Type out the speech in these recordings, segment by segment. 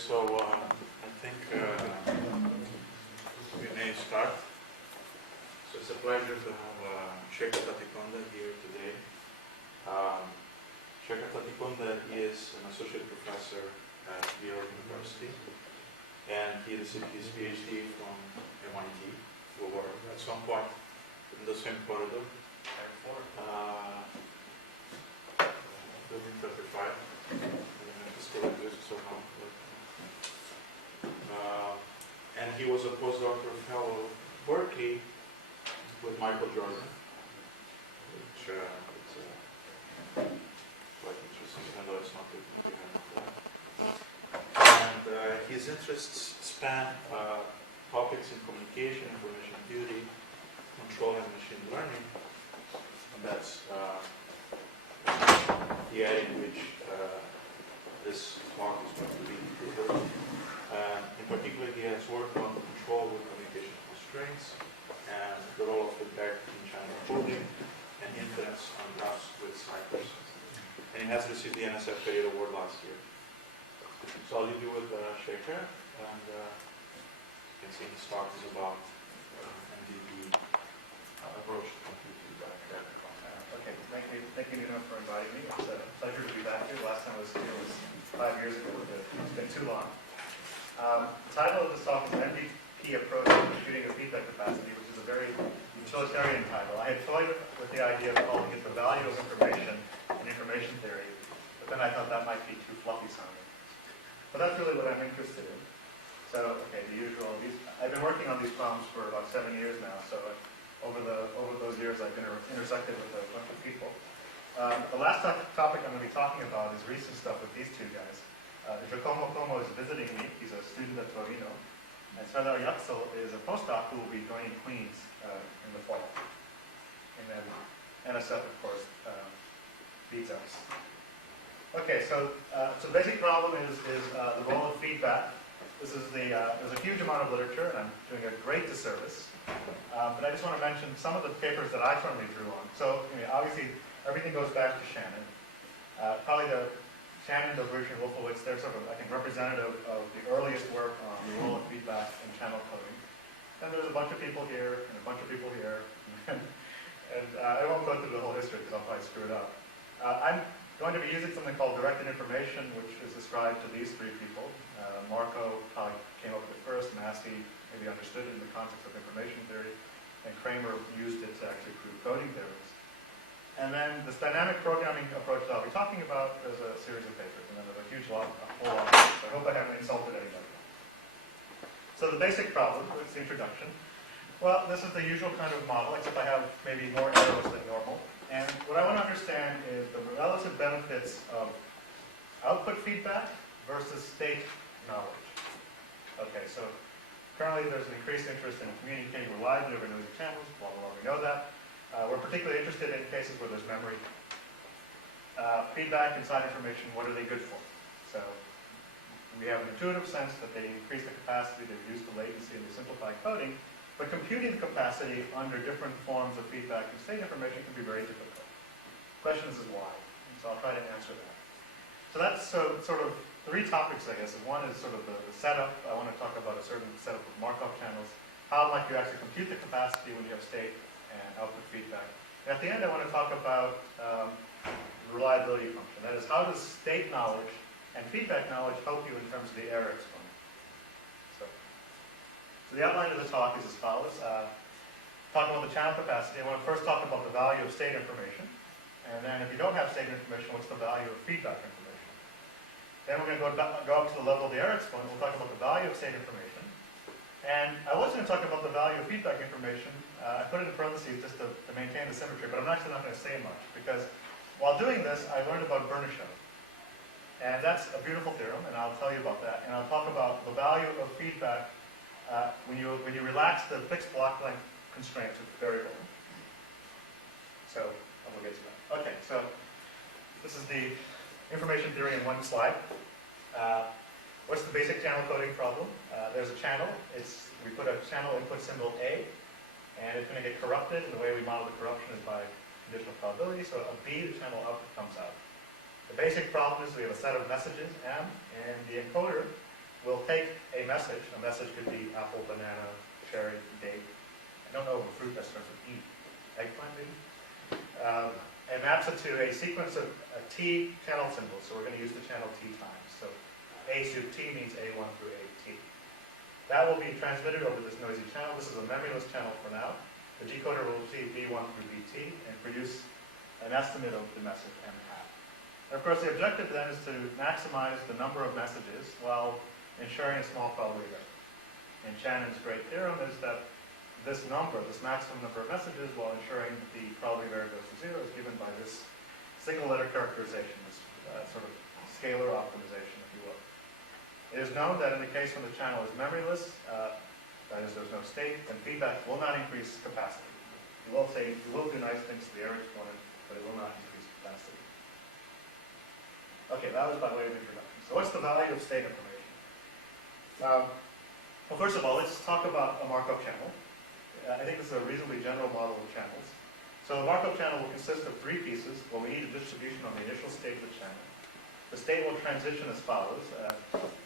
so I think we may start. So it's a pleasure to have Sekhar Tatikonda here today. Sekhar Tatikonda is an associate professor at Yale University, and he received his PhD from MIT. We were at some point in the same corridor. Building 35. Still exists somehow. And he was a postdoctoral fellow at Berkeley with Michael Jordan, which is quite interesting, even though it's not written behind that. And his interests span topics in communication, information theory, control, and machine learning. And that's the area in which this talk is going to be included. In particular, he has worked on control with communication constraints and the role of feedback in channel coding and inference on graphs with ciphers. And he has received the NSF Career Award last year. So I'll leave you with Sekhar, and you can see his talk is about MDP approach to computer feedback. Okay, thank you Nino for inviting me. It's a pleasure to be back here. Last time I was here was 5 years ago, but it's been too long. The title of this talk is MDP Approach to Computing a Feedback Capacity, which is a very utilitarian title. I had toyed with the idea of calling it the value of information and information theory, but then I thought that might be too fluffy sounding. But that's really what I'm interested in. So, okay, the usual. I've been working on these problems for about 7 years now, so over those years I've been intersected with a bunch of people. The last topic I'm going to be talking about is recent stuff with these two guys. Giacomo Como is visiting me. He's a student at Torino. And Serdar Yaksel is a postdoc who will be joining Queens in the fall. And then NSF, of course, feeds us. Okay, so the basic problem is the role of feedback. This is there's a huge amount of literature, and I'm doing a great disservice. But I just want to mention some of the papers that I firmly drew on. So, obviously, everything goes back to Shannon. Probably the Shannon, Dobrich, and Wolfowitz, they're sort of, I think, representative of the earliest work on the role of feedback in channel coding. And there's a bunch of people here, and a bunch of people here. and I won't go through the whole history because I'll probably screw it up. I'm going to be using something called directed information, which is ascribed to these three people. Marco probably came up with it first, Massey maybe understood it in the context of information theory, and Kramer used it to actually prove coding theories. And then this dynamic programming approach that I'll be talking about, there's a series of papers, and then there's a whole lot of them, so I hope I haven't insulted anybody. So the basic problem, it's the introduction. Well, this is the usual kind of model, except I have maybe more arrows than normal. And what I want to understand is the relative benefits of output feedback versus state knowledge. Okay, so currently there's an increased interest in communicating reliably over noisy channels, blah, blah, blah, we know that. We're particularly interested in cases where there's memory. Feedback and side information, what are they good for? So we have an intuitive sense that they increase the capacity, they reduce the latency, and they simplify coding. But computing the capacity under different forms of feedback and state information can be very difficult. The question is why? And so I'll try to answer that. So that's sort of three topics, I guess. One is sort of the setup. I want to talk about a certain setup of Markov channels. How might you actually compute the capacity when you have state and output feedback? And at the end, I want to talk about the reliability function. That is, how does state knowledge and feedback knowledge help you in terms of the error exponent? So the outline of the talk is as follows. Talking about the channel capacity, I want to first talk about the value of state information. And then if you don't have state information, what's the value of feedback information? Then we're going to go up to the level of the error exponent. We'll talk about the value of state information. And I was going to talk about the value of feedback information. I put it in parentheses just to maintain the symmetry, but I'm actually not going to say much because while doing this, I learned about Berneshow. And that's a beautiful theorem, and I'll tell you about that. And I'll talk about the value of feedback when you relax the fixed block length constraint to the variable. So we'll get to that. Okay, so this is the information theory in one slide. What's the basic channel coding problem? There's a channel. We put a channel input symbol A, and it's going to get corrupted. And the way we model the corruption is by conditional probability. So a B, the channel output comes out. The basic problem is we have a set of messages, M, and the encoder will take a message. A message could be apple, banana, cherry, date. I don't know of a fruit that starts with E. Eggplant, maybe? And maps it to a sequence of T channel symbols. So we're going to use the channel T times. So A sub T means A1 through AT. That will be transmitted over this noisy channel. This is a memoryless channel for now. The decoder will receive B1 through BT and produce an estimate of the message M hat. And of course, the objective then is to maximize the number of messages while ensuring a small probability error. And Shannon's great theorem is that this number, this maximum number of messages, while ensuring that the probability error goes to zero, is given by this single letter characterization, this sort of scalar optimization, if you will. It is known that in the case when the channel is memoryless, that is, there's no state, then feedback will not increase capacity. It will say, it will do nice things to the error exponent, but it will not increase capacity. Okay, that was by way of introduction. So what's the value of state information? Well, first of all, let's talk about a Markov channel. I think this is a reasonably general model of channels. So the Markov channel will consist of three pieces. Well, we need a distribution on the initial state of the channel. The state will transition as follows.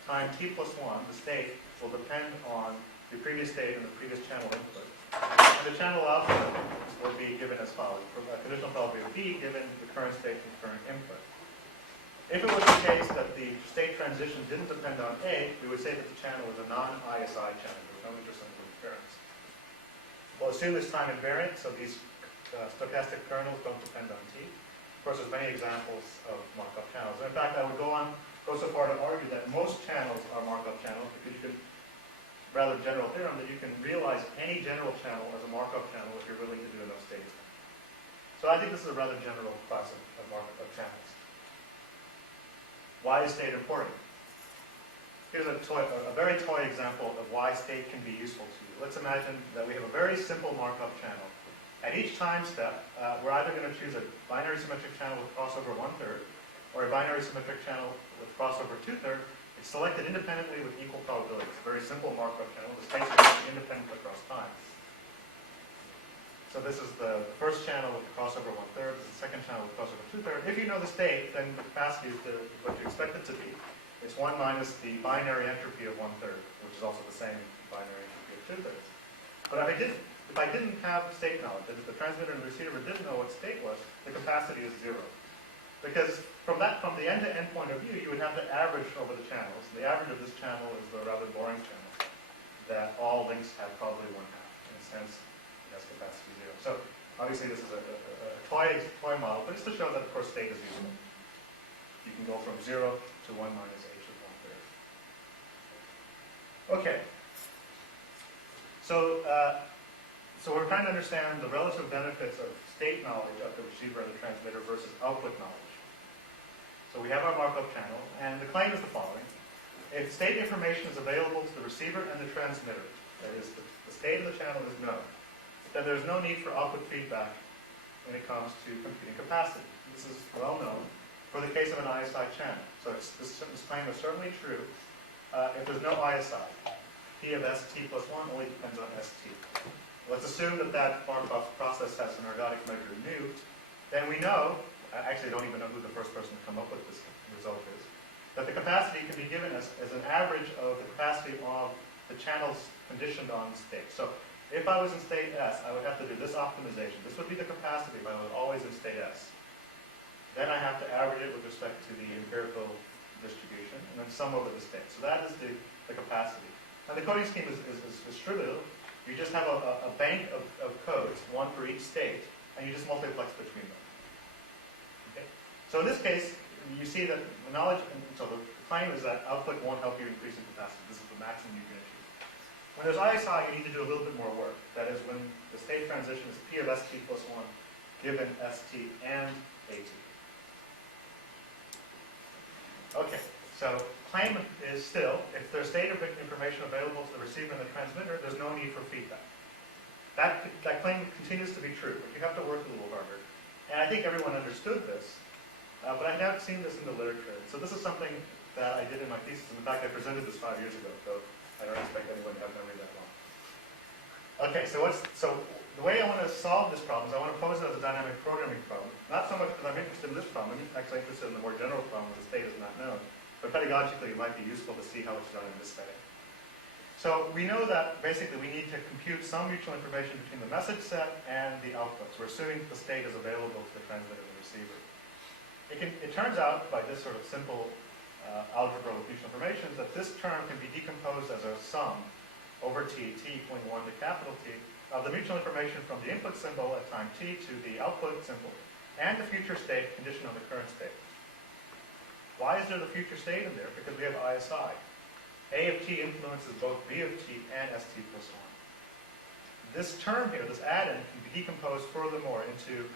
Time t plus 1, the state will depend on the previous state and the previous channel input. And the channel output will be given as follows. A conditional probability of B given the current state and current input. If it was the case that the state transition didn't depend on A, we would say that the channel is a non-ISI channel. There's no intersymbol interference. We'll assume this time invariant, so these stochastic kernels don't depend on T. Of course, there's many examples of Markov channels. And in fact, I would go so far to argue that most channels are Markov channels because you can, rather general theorem, that you can realize any general channel as a Markov channel if you're willing to do enough states. So I think this is a rather general class of channels. Why is state important? Here's a very toy example of why state can be useful to you. Let's imagine that we have a very simple Markov channel. At each time step, we're either going to choose a binary symmetric channel with crossover 1/3 or a binary symmetric channel with crossover 2/3. It's selected independently with equal probability. It's a very simple Markov channel. The states are independent across time. So this is the first channel with the crossover 1/3. This is the second channel with crossover 2/3. If you know the state, then the capacity is what you expect it to be. It's 1 minus the binary entropy of 1/3, which is also the same binary entropy of 2/3. But if I didn't have state knowledge, if the transmitter and the receiver didn't know what state was, the capacity is 0. Because from the end-to-end point of view, you would have to average over the channels. And the average of this channel is the rather boring channel that all links have probably 1/2. In a sense, it has capacity 0. So obviously this is a toy model, but it's to show that, of course, state is useful. You can go from 0 to 1 minus h of 1/3. Okay. So we're trying to understand the relative benefits of state knowledge of the receiver and the transmitter versus output knowledge. So we have our Markov channel, and the claim is the following. If state information is available to the receiver and the transmitter, that is, the state of the channel is known, then there's no need for output feedback when it comes to computing capacity. This is well known for the case of an ISI channel. So this claim is certainly true if there's no ISI. P of ST plus 1 only depends on ST. Let's assume that Markov process has an ergodic measure nu. Then we know, I actually don't even know who the first person to come up with this result is, that the capacity can be given as an average of the capacity of the channels conditioned on state. So if I was in state S, I would have to do this optimization. This would be the capacity if I was always in state S. Then I have to average it with respect to the empirical distribution, and then sum over the state. So that is the capacity. And the coding scheme is trivial. You just have a bank of codes, one for each state, and you just multiplex between them. Okay? So in this case, you see that the knowledge, so the claim is that output won't help you increase in capacity. This is the maximum you can achieve. When there's ISI, you need to do a little bit more work. That is, when the state transition is P of ST plus 1, given ST and AT. Okay, so claim is still, if there's state information available to the receiver and the transmitter, there's no need for feedback. That claim continues to be true, but you have to work a little harder. And I think everyone understood this, but I haven't seen this in the literature. So this is something that I did in my thesis. In fact, I presented this 5 years ago, so I don't expect anyone to have memory that long. Okay, so the way I want to solve this problem is I want to pose it as a dynamic programming problem. Not so much because I'm interested in this problem. I'm actually interested in the more general problem where the state is not known. but pedagogically it might be useful to see how it's done in this setting. So we know that basically we need to compute some mutual information between the message set and the outputs. We're assuming the state is available to the transmitter and the receiver. It turns out by this sort of simple algebra with mutual information that this term can be decomposed as a sum over t equaling 1 to capital T, of the mutual information from the input symbol at time t to the output symbol, and the future state conditioned on the current state. Why is there the future state in there? Because we have ISI. A of t influences both B of t and st plus 1. This term here, this add-in, can be decomposed furthermore into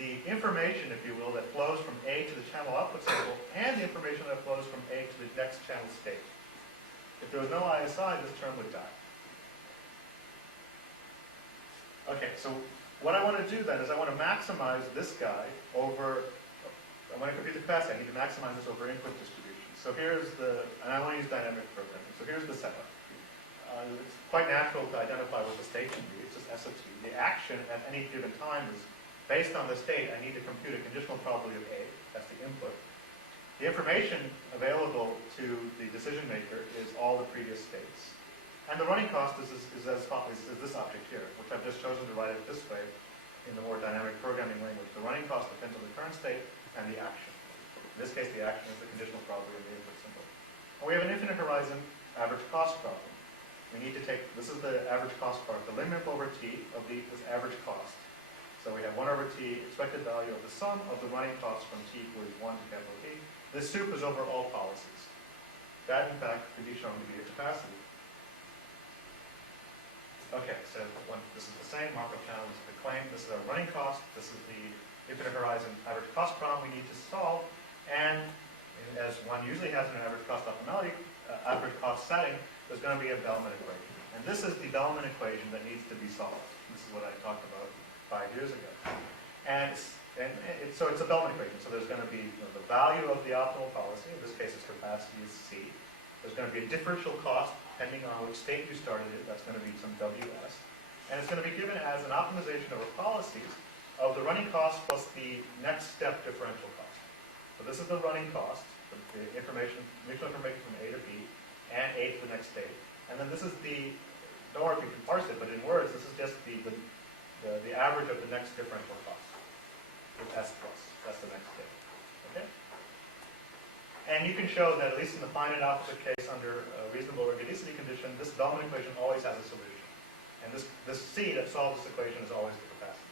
the information, if you will, that flows from A to the channel output symbol, and the information that flows from A to the next channel state. If there was no ISI, this term would die. Okay, so what I want to do then is I want to maximize this guy over, I want to compute the capacity, I need to maximize this over input distribution. So here's the, and I want to use dynamic programming. So here's the setup. It's quite natural to identify what the state should be. It's just S of t. The action at any given time is based on the state. I need to compute a conditional probability of A. That's the input. The information available to the decision maker is all the previous states. And the running cost is this object here, which I've just chosen to write it this way in the more dynamic programming language. The running cost depends on the current state and the action. In this case, the action is the conditional probability of the input symbol. And we have an infinite horizon average cost problem. We need to take, this is the average cost part, the limit over t of this average cost. So we have 1 over t, expected value of the sum of the running costs from t equals 1 to capital T. This soup is over all policies. That, in fact, could be shown to be a capacity. Okay, so this is the same. Markov channel is the claim. This is our running cost. This is the infinite horizon average cost problem we need to solve. And as one usually has in an average cost optimality, average cost setting, there's going to be a Bellman equation. And this is the Bellman equation that needs to be solved. This is what I talked about 5 years ago. So it's a Bellman equation. So there's going to be the value of the optimal policy. In this case, its capacity is C. There's going to be a differential cost depending on which state you started in. That's going to be some WS. And it's going to be given as an optimization over policies of the running cost plus the next step differential cost. So this is the running cost, the information, mutual information from A to B, and A to the next state. And then this is the, don't worry if you can parse it, but in words, this is just the average of the next differential cost with S plus. That's the next state. Okay? And you can show that at least in the finite opposite case under a reasonable ergodicity condition, this Bellman equation always has a solution. And this C that solves this equation is always the capacity.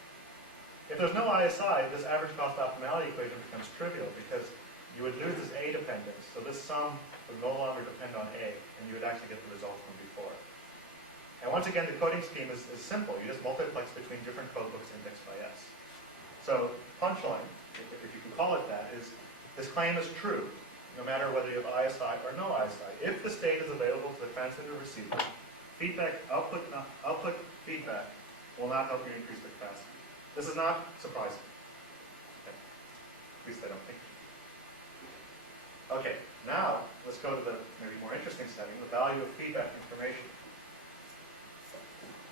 If there's no ISI, this average cost optimality equation becomes trivial because you would lose this A dependence. So this sum would no longer depend on A, and you would actually get the result from before. And once again, the coding scheme is simple. You just multiplex between different code books indexed by S. So punchline, if you can call it that, is this claim is true, no matter whether you have ISI or no ISI. If the state is available to the transmitter or receiver, feedback, output feedback will not help you increase the capacity. This is not surprising. Okay. At least I don't think. Okay, now let's go to the maybe more interesting setting, the value of feedback information.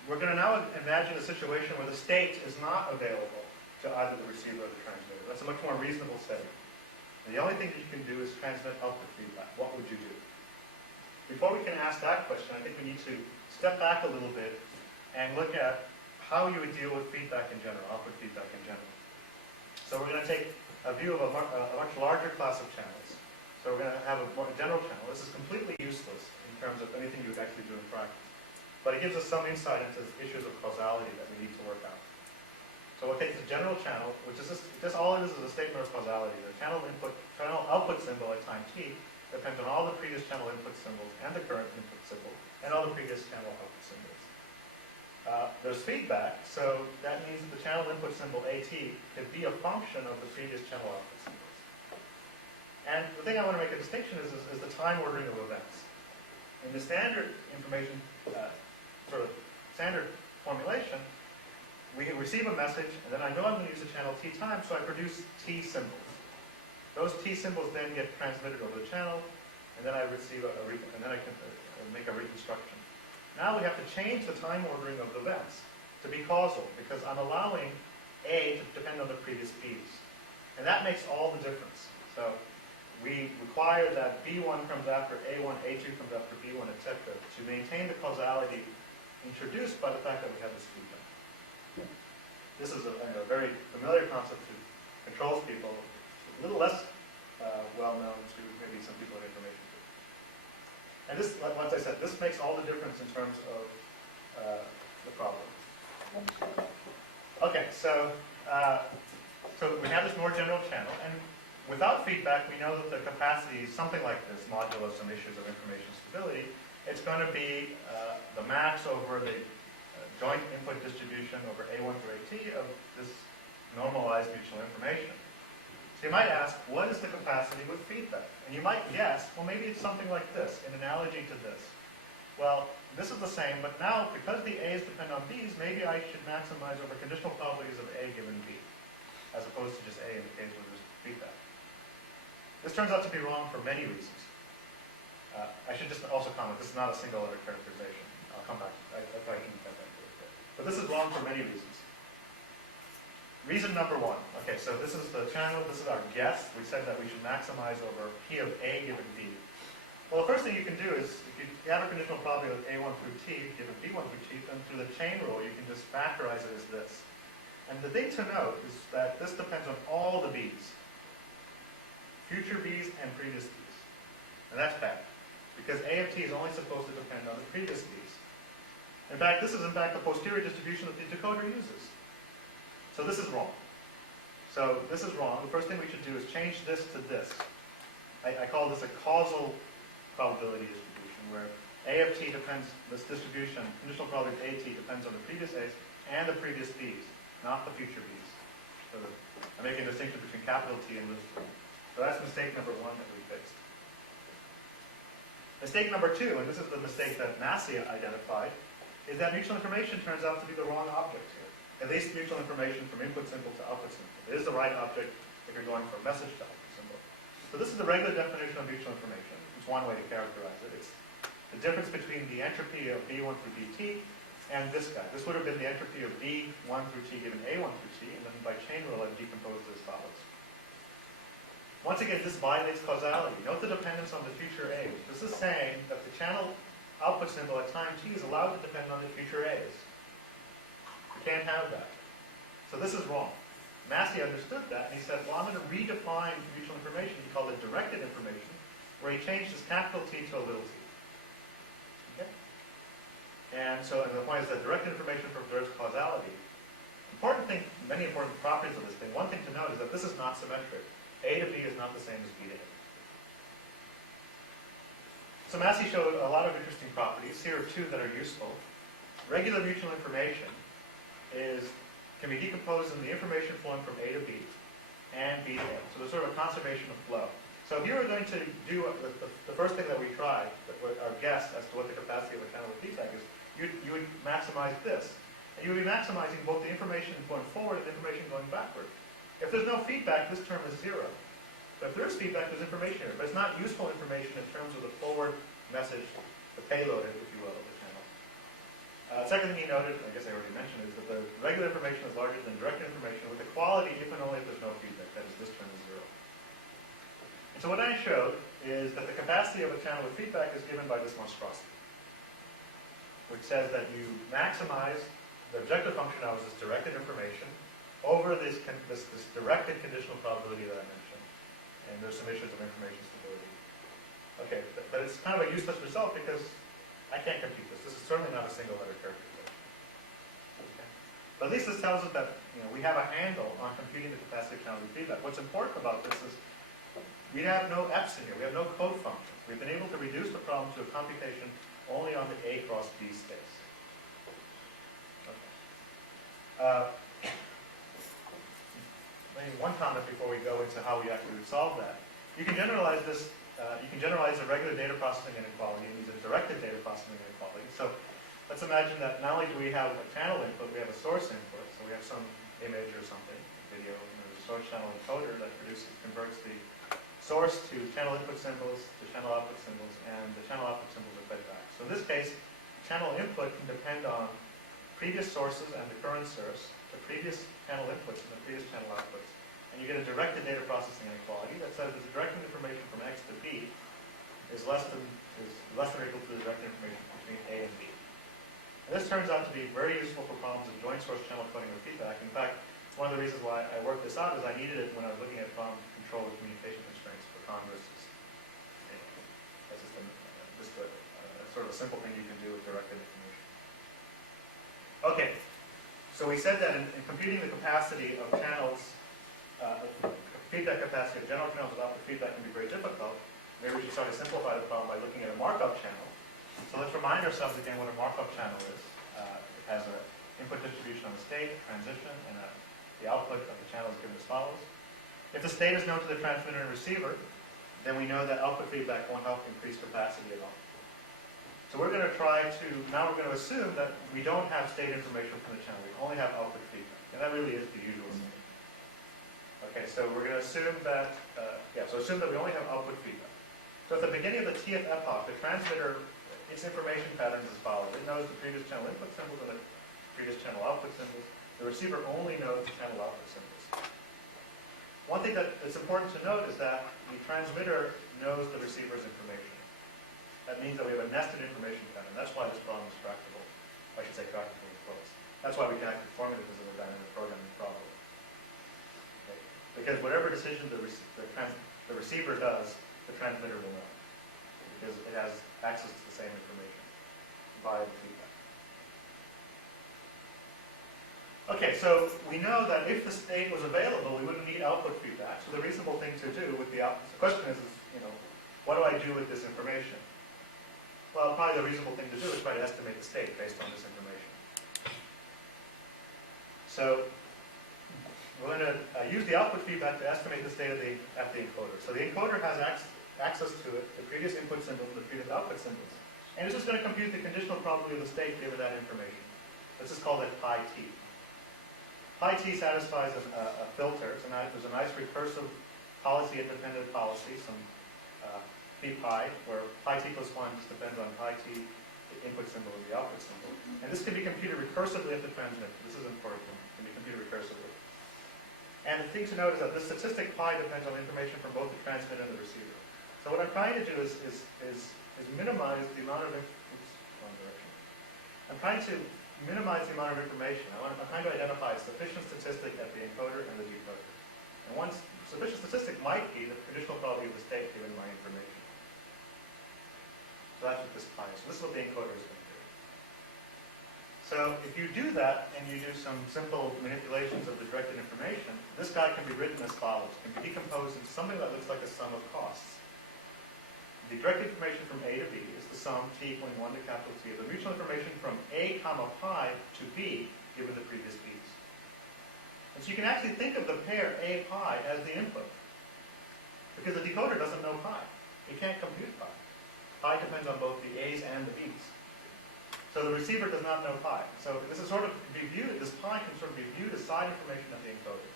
We're going to now imagine a situation where the state is not available to either the receiver or the transmitter. That's a much more reasonable setting. And the only thing that you can do is transmit output feedback. What would you do? Before we can ask that question, I think we need to step back a little bit and look at how you would deal with feedback in general, output feedback in general. So we're going to take a view of a much larger class of channels. So we're going to have a more general channel. This is completely useless in terms of anything you would actually do in practice. But it gives us some insight into issues of causality that we need to work out. So we'll take the general channel, which is just all it is a statement of causality. The channel output symbol at time t depends on all the previous channel input symbols and the current input symbol, and all the previous channel output symbols. There's feedback, so that means that the channel input symbol AT could be a function of the previous channel output symbols. And the thing I want to make a distinction is the time ordering of events. In the standard information, sort of standard formulation, we receive a message, and then I know I'm going to use the channel T time, so I produce T symbols. Those T symbols then get transmitted over the channel, and then I receive and then I can make a reconstruction. Now we have to change the time ordering of the events to be causal, because I'm allowing A to depend on the previous B's. And that makes all the difference. So we require that B1 comes after A1, A2 comes after B1, etc., to maintain the causality introduced by the fact that we have this feedback. This is a very familiar concept to controls people, a little less well known to maybe some people in information. And this, like I said, this makes all the difference in terms of the problem. Okay, so we have this more general channel, and without feedback, we know that the capacity is something like this, modulo some issues of information stability. It's going to be the max over the joint input distribution over A1 through AT of this normalized mutual information. So you might ask, what is the capacity with feedback? And you might guess, well, maybe it's something like this, in analogy to this. Well, this is the same, but now, because the A's depend on B's, maybe I should maximize over conditional probabilities of A given B, as opposed to just A in the case where there's feedback. This turns out to be wrong for many reasons. I should just also comment, this is not a single letter characterization. I'll come back. I probably shouldn't get that into it. But this is wrong for many reasons. Reason number one. Okay, so this is the channel, this is our guess. We said that we should maximize over P of A given B. Well, the first thing you can do is, if you have a conditional probability of A1 through T given B1 through T, then through the chain rule, you can just factorize it as this. And the thing to note is that this depends on all the B's. Future B's and previous B's. And that's bad, because A of T is only supposed to depend on the previous B's. In fact, this is in fact the posterior distribution that the decoder uses. So this is wrong. So this is wrong. The first thing we should do is change this to this. I call this a causal probability distribution, where A of T depends, this distribution, conditional probability of AT depends on the previous A's and the previous B's, not the future B's. So I'm making a distinction between capital T and little t. So that's mistake number one that we fixed. Mistake number two, and this is the mistake that Massey identified, is that mutual information turns out to be the wrong object here. At least mutual information from input symbol to output symbol. It is the right object if you're going for a message to output symbol. So this is the regular definition of mutual information. It's one way to characterize it. It's the difference between the entropy of B1 through BT and this guy. This would have been the entropy of B1 through T given A1 through T, and then by chain rule I've decomposed it as follows. Once again, this violates causality. Note the dependence on the future A's. This is saying that the channel output symbol at time T is allowed to depend on the future A's. You can't have that. So this is wrong. Massey understood that, and he said, well, I'm going to redefine mutual information. He called it directed information, where he changed his capital T to a little t. Okay? And so and the point is that directed information preserves causality. Important thing, many important properties of this thing. One thing to note is that this is not symmetric. A to B is not the same as B to A. So Massey showed a lot of interesting properties. Here are two that are useful. Regular mutual information can be decomposed in the information flowing from A to B and B to A. So there's sort of a conservation of flow. So if you were going to do the first thing that we tried, our guess as to what the capacity of a channel with feedback is, you would maximize this. And you would be maximizing both the information going forward and the information going backward. If there's no feedback, this term is zero. But if there is feedback, there's information here. But it's not useful information in terms of the forward message, the payload, if you will, of the channel. Second thing he noted, I guess I already mentioned, is that the regular information is larger than directed information with equality if and only if there's no feedback. That is, this term is zero. And so what I showed is that the capacity of a channel with feedback is given by this monstrosity, which says that you maximize the objective function now is this directed information over this directed conditional probability that I mentioned. And there's some issues of information stability. Okay, but it's kind of a useless result because I can't compute this. This is certainly not a single letter characterization. Okay. But at least this tells us that we have a handle on computing the capacity of channel with feedback. What's important about this is we have no F's in here. We have no code function. We've been able to reduce the problem to a computation only on the A cross B space. Okay. Maybe one comment before we go into how we actually solve that. You can generalize this. You can generalize a regular data processing inequality and use a directed data processing inequality. So let's imagine that not only do we have a channel input, we have a source input. So we have some image or something, video, and there's a source channel encoder that converts the source to channel input symbols, to channel output symbols, and the channel output symbols are fed back. So in this case, channel input can depend on previous sources and the current source, the previous channel inputs and the previous channel outputs. And you get a directed data processing inequality that says that the directed information from X to B is less than or equal to the directed information between A and B. And this turns out to be very useful for problems of joint source channel coding or feedback. In fact, one of the reasons why I worked this out is I needed it when I was looking at problem control with communication constraints for converses. That's just a sort of a simple thing you can do with directed information. Okay, so we said that in computing the capacity of channels, feedback capacity of general channels without the feedback can be very difficult. Maybe we should start to simplify the problem by looking at a markup channel. So let's remind ourselves again what a markup channel is. It has an input distribution on the state, transition, and the output of the channel is given as follows. If the state is known to the transmitter and receiver, then we know that output feedback won't help increase capacity at all. So we're going to now we're going to assume that we don't have state information from the channel. We only have output feedback. And that really is the usual thing. Okay, so we're going to assume that, assume that we only have output feedback. So at the beginning of the TF epoch, the transmitter, its information patterns as follows. It knows the previous channel input symbols and the previous channel output symbols. The receiver only knows the channel output symbols. One thing that is important to note is that the transmitter knows the receiver's information. That means that we have a nested information pattern. That's why this problem is tractable. I should say tractable in quotes. That's why we can act performative as a dynamic programming problem. Okay? Because whatever decision the receiver does, the transmitter will know. Because it has access to the same information via the feedback. Okay, so we know that if the state was available, we wouldn't need output feedback. So the reasonable thing to do with the question is, what do I do with this information? Well, probably the reasonable thing to do is try to estimate the state based on this information. So we're going to use the output feedback to estimate the state at the encoder. So the encoder has access to it, the previous input symbols and the previous output symbols. And it's just going to compute the conditional probability of the state given that information. Let's just call that pi t. Pi t satisfies a filter. There's a nice recursive policy-independent policy, some p pi, where pi t plus 1 just depends on pi t, the input symbol and the output symbol. And this can be computed recursively at the transmitter. This is important. It can be computed recursively. And the thing to note is that this statistic pi depends on information from both the transmitter and the receiver. So what I'm trying to do is minimize the amount of I'm trying to minimize the amount of information. I'm trying to identify a sufficient statistic at the encoder and the decoder. And one sufficient statistic might be the conditional probability of the state given my information. So that's what this pi is. So this is what the encoder is going to do. So if you do that and you do some simple manipulations of the directed information, this guy can be written as follows. It can be decomposed into something that looks like a sum of costs. The directed information from A to B is the sum t equaling 1 to capital T of the mutual information from A comma pi to B given the previous b's. And so you can actually think of the pair A pi as the input. Because the decoder doesn't know pi. It can't compute pi. Pi depends on both the A's and the B's. So the receiver does not know pi. So this is sort of be viewed, this pi can sort of be viewed as side information of the encoder.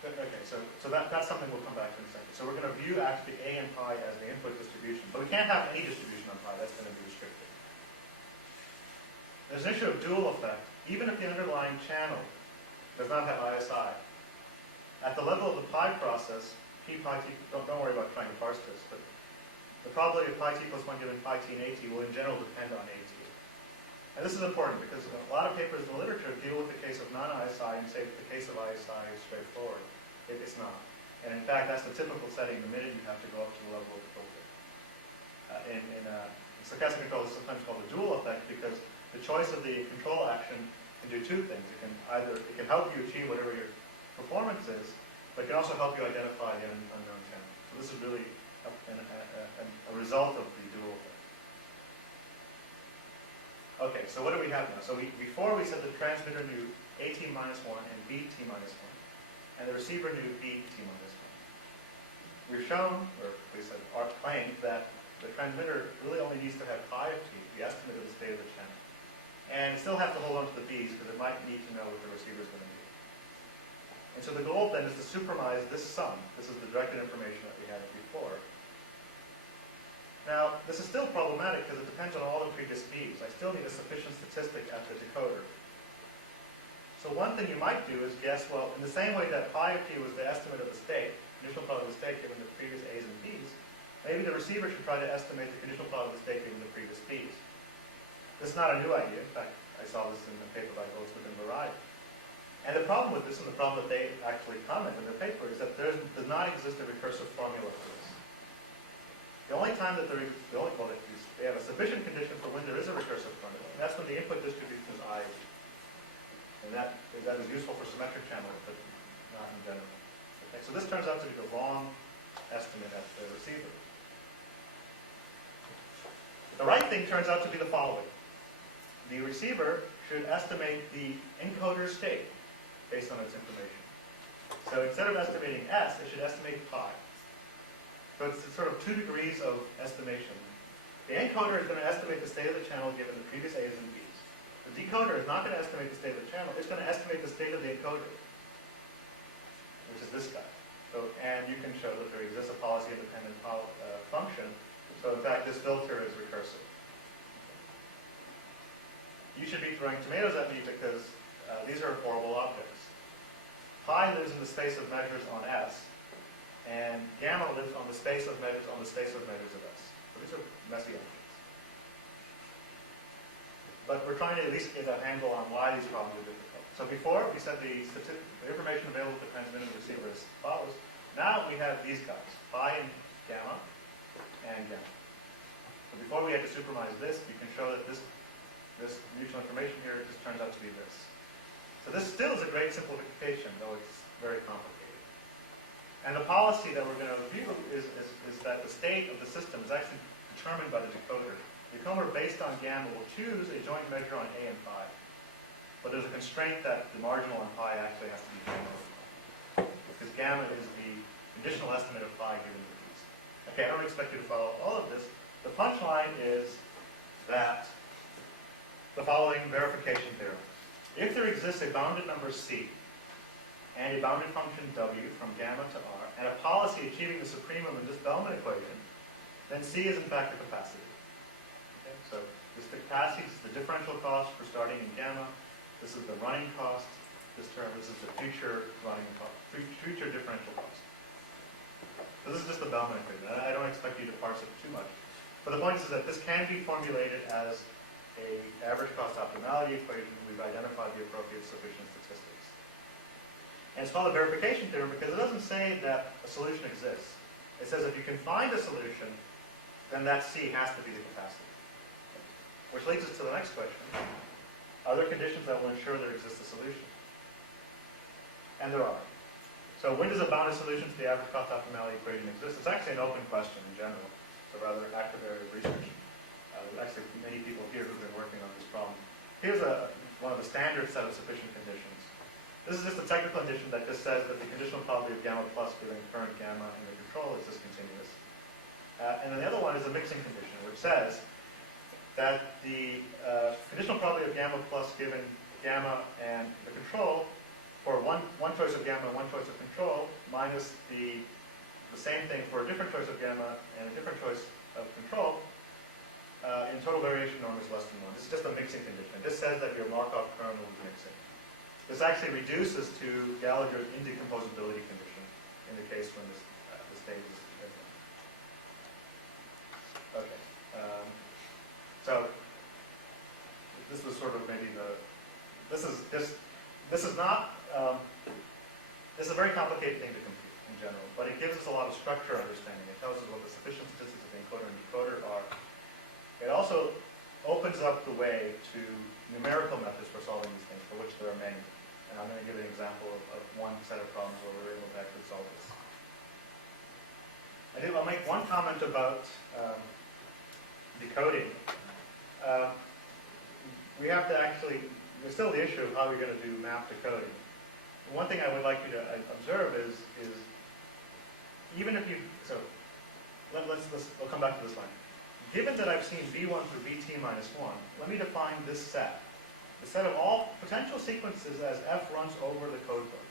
Okay, so that's something we'll come back to in a second. So we're going to view actually A and pi as the input distribution. But we can't have any distribution on pi. That's going to be restricted. There's an issue of dual effect. Even if the underlying channel does not have ISI, at the level of the pi process, p pi t, don't worry about trying to parse this, but the probability of pi t plus 1 given pi t and at will in general depend on at. And this is important because a lot of papers in the literature deal with the case of non-ISI and say that the case of ISI is straightforward. It's not. And in fact, that's the typical setting the minute you have to go up to the level of the filter. In stochastic control, it's sometimes called the dual effect because the choice of the control action can do two things. It can help you achieve whatever your performance is, but it can also help you identify the unknown channel. So this is really a result of the dual effect. Okay, so what do we have now? So before we said the transmitter knew AT minus 1 and BT minus 1, and the receiver knew BT minus 1. We've shown, or at least our claim, that the transmitter really only needs to have pi of t, the estimate of the state of the channel. And still have to hold on to the b's because it might need to know what the receiver is going to do. And so the goal then is to supermise this sum. This is the directed information that we had before. Now, this is still problematic because it depends on all the previous b's. I still need a sufficient statistic at the decoder. So one thing you might do is guess, well, in the same way that pi of t was the estimate of the state, conditional probability of the state given the previous a's and b's, maybe the receiver should try to estimate the conditional probability of the state given the previous b's. This is not a new idea. In fact, I saw this in the paper by Goldsmith and Variety. And the problem with this, and the problem that they actually comment in their paper, is that there does not exist a recursive formula for this. The only time that they have a sufficient condition for when there is a recursive formula, and that's when the input distribution is I. And that is useful for symmetric channels, but not in general. Okay, so this turns out to be the wrong estimate at the receiver. The right thing turns out to be the following. The receiver should estimate the encoder's state based on its information. So instead of estimating S, it should estimate pi. So it's sort of 2 degrees of estimation. The encoder is going to estimate the state of the channel given the previous A's and B's. The decoder is not going to estimate the state of the channel, it's going to estimate the state of the encoder, which is this guy. So, and you can show that there exists a policy-independent function. So in fact, this filter is recursive. You should be throwing tomatoes at me because these are horrible objects. Pi lives in the space of measures on S, and gamma lives on the space of measures on the space of measures of S. So these are messy objects. But we're trying to at least get a handle on why these problems are difficult. So before, we said the information available to transmit and receiver is follows. Now we have these guys, pi and gamma, and gamma. So before we had to supermise this, you can show that this mutual information here just turns out to be this. So this still is a great simplification, though it's very complicated. And the policy that we're going to review is that the state of the system is actually determined by the decoder. The decoder based on gamma will choose a joint measure on A and pi. But there's a constraint that the marginal on pi actually has to be gamma over pi. Because gamma is the conditional estimate of pi given the these. Okay, I don't expect you to follow all of this. The punchline is that the following verification theorem. If there exists a bounded number C and a bounded function W from gamma to R, and a policy achieving the supremum in this Bellman equation, then C is in fact the capacity. Okay? So this capacity is the differential cost for starting in gamma. This is the running cost. This is the future running cost, future differential cost. So this is just the Bellman equation. I don't expect you to parse it too much. But the point is that this can be formulated as an average cost optimality equation. We've identified the appropriate sufficient statistics. And it's called a verification theorem because it doesn't say that a solution exists. It says if you can find a solution, then that C has to be the capacity. Which leads us to the next question. Are there conditions that will ensure there exists a solution? And there are. So when does a bounded solution to the average cost optimality equation exist? It's actually an open question in general. It's a rather active area of research. There's actually many people here who've been working on this problem. Here's one of the standard set of sufficient conditions. This is just a technical condition that just says that the conditional probability of gamma plus given current gamma in the control is discontinuous. And then the other one is a mixing condition, which says that the conditional probability of gamma plus given gamma and the control for one choice of gamma and one choice of control minus the same thing for a different choice of gamma and a different choice of control in total variation norm is less than 1. This is just a mixing condition. This says that your Markov kernel is mixing. This actually reduces to Gallagher's indecomposability condition in the case when the state is okay. So this was sort of maybe this is not this is a very complicated thing to compute in general, but it gives us a lot of structure understanding. It tells us what the sufficient statistics of the encoder and decoder are. It also opens up the way to numerical methods for solving these things, for which there are many. And I'm going to give an example of one set of problems where we're able to actually solve this. I'll make one comment about decoding. We have to actually, there's still the issue of how we're going to do map decoding. One thing I would like you to observe is even if you, so we'll come back to this line. Given that I've seen B1 through BT minus 1, let me define this set. The set of all potential sequences as F runs over the code book.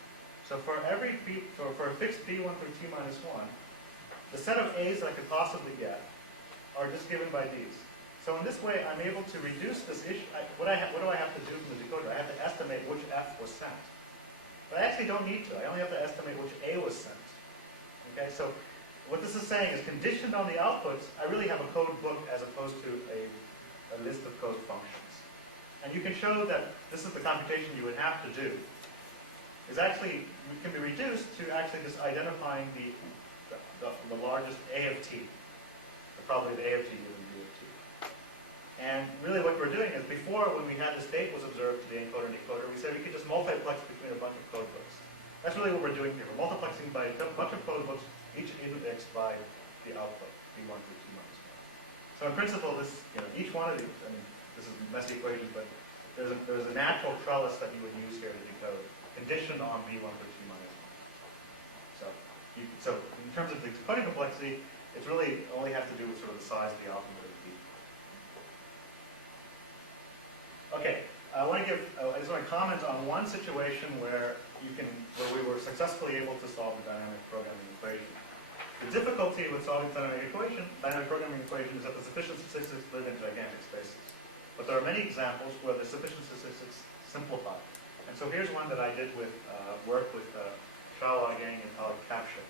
So for a fixed B1 through T minus 1, the set of A's that I could possibly get are just given by these. So in this way, I'm able to reduce this issue. What do I have to do from the decoder? I have to estimate which F was sent. But I actually don't need to. I only have to estimate which A was sent. Okay, so what this is saying is conditioned on the outputs, I really have a code book as opposed to a list of code functions. And you can show that this is the computation you would have to do. Is actually, it can be reduced to actually just identifying the largest A of t, the probability of A of t given B of t. And really what we're doing is before, when we had the state was observed to the encoder and decoder, we said we could just multiplex between a bunch of code books. That's really what we're doing here. We're multiplexing by a bunch of code books, each indexed by the output, B1 through T minus 1. So in principle, this, each one of these, I mean, this is a messy equation, but there's a natural trellis that you would use here to decode, conditioned on B1 through T minus 1. So in terms of the decoding complexity, it's really only has to do with sort of the size of the alphabet of B. Okay, I just want to comment on one situation where we were successfully able to solve the dynamic programming equation. The difficulty with solving the dynamic programming equation is that the sufficient statistics live in gigantic spaces. But there are many examples where the sufficient statistics simplify. And so here's one that I did with work with Shao Gang and Alec Capture.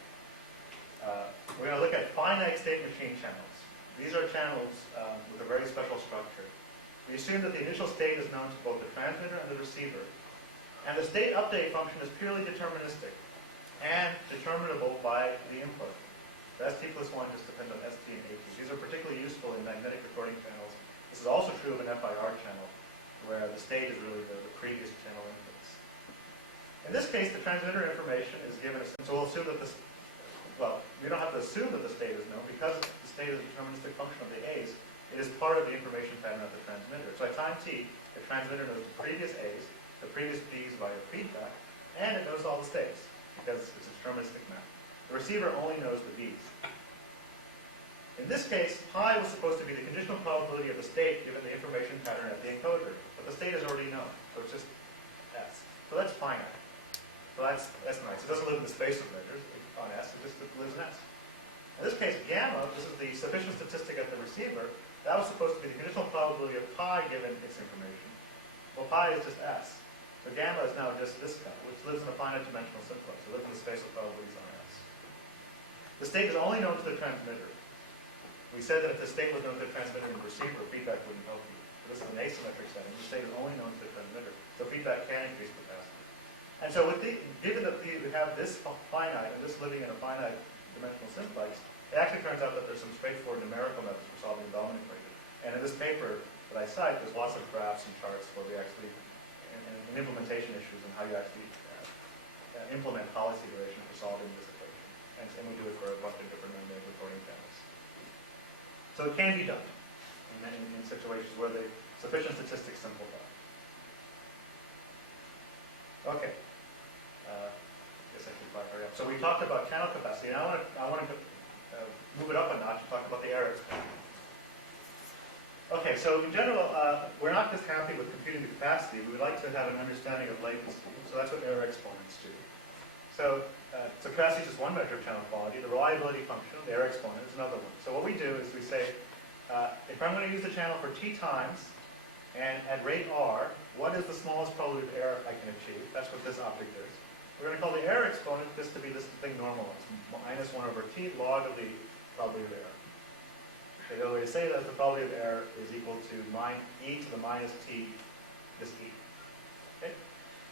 We're going to look at finite state machine channels. These are channels with a very special structure. We assume that the initial state is known to both the transmitter and the receiver. And the state update function is purely deterministic and determinable by the input. The ST plus 1 just depends on ST and AT. These are particularly useful in magnetic recording channels. This is also true of an FIR channel, where the state is really the previous channel inputs. In this case, the transmitter information is given, so we'll assume that we don't have to assume that the state is known, because the state is a deterministic function of the A's. It is part of the information pattern of the transmitter. So at time t, the transmitter knows the previous A's, the previous B's via feedback, and it knows all the states, because it's a deterministic map. The receiver only knows the B's. In this case, pi was supposed to be the conditional probability of the state given the information pattern at the encoder, but the state is already known, so it's just S. So that's finite. So that's nice. It doesn't live in the space of measures on S, it just lives in S. In this case, gamma, this is the sufficient statistic at the receiver. That was supposed to be the conditional probability of pi given its information. Well, pi is just S. So gamma is now just this guy, which lives in a finite dimensional simplex. It lives in the space of probabilities on S. The state is only known to the transmitter. We said that if the state was known to the transmitter and the receiver, feedback wouldn't help you. So this is an asymmetric setting. The state is only known to the transmitter. So feedback can increase capacity. And so given that we have this finite and this living in a finite dimensional simplex, it actually turns out that there's some straightforward numerical methods for solving the Bellman equation. And in this paper that I cite, there's lots of graphs and charts where we actually, and implementation issues and how you actually implement policy iteration for solving this equation. And we do it for a bunch of different magnetic recording channels. So it can be done in situations where the sufficient statistics simplify. Okay. I guess I should probably hurry up. So we talked about channel capacity, and I want to move it up a notch and talk about the error exponent. Okay, so in general, we're not just happy with computing the capacity. We would like to have an understanding of latency. So that's what error exponents do. So capacity is just one measure of channel quality. The reliability function, the error exponent, is another one. So what we do is we say, if I'm going to use the channel for t times, and at rate r, what is the smallest probability of error I can achieve? That's what this object is. We're going to call the error exponent this to be this thing normalized, minus 1 over t log of the probability of error. Okay, the other way to say that is the probability of error is equal to e to the minus t, this e. Okay?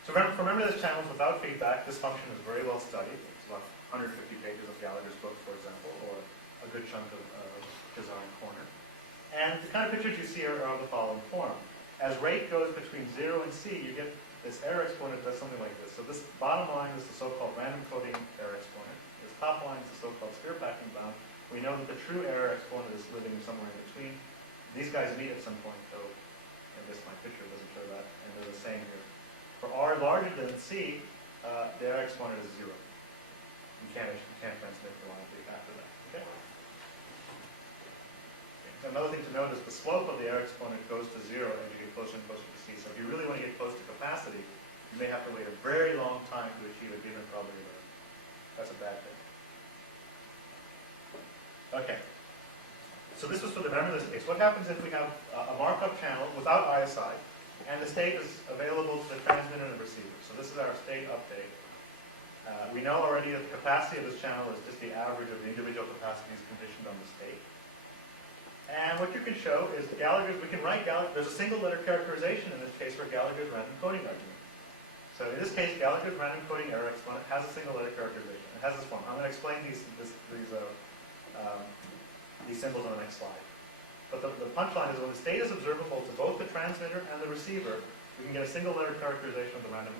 So remember this channel is without feedback. This function is very well studied. It's about 150 pages of Gallagher's book, for example, or a good chunk of Design Corner. And the kind of pictures you see are of the following form. As rate goes between 0 and c, you get this error exponent does something like this. So this bottom line is the so-called random coding error exponent. This top line is the so-called sphere packing bound. We know that the true error exponent is living somewhere in between. These guys meet at some point, though. I guess my picture doesn't show that, and they're the same here. For r larger than c, the error exponent is 0. You can't transmit reliably after that. Okay? Another thing to note is the slope of the error exponent goes to 0 as you get closer and closer to c. So if you really want to get close to capacity, you may have to wait a very long time to achieve a given probability of error. That's a bad thing. Okay. So this was for the memory of this case. What happens if we have a markup channel without ISI, and the state is available to the transmitter and the receiver? So this is our state update. We know already that the capacity of this channel is just the average of the individual capacities conditioned on the state. And what you can show is Gallagher's, we can write Gallagher, there's a single letter characterization in this case for Gallagher's random coding argument. So in this case, Gallagher's random coding error exponent has a single letter characterization. It has this form. I'm going to explain these symbols on the next slide. But the punchline is when the state is observable to both the transmitter and the receiver, we can get a single letter characterization of the random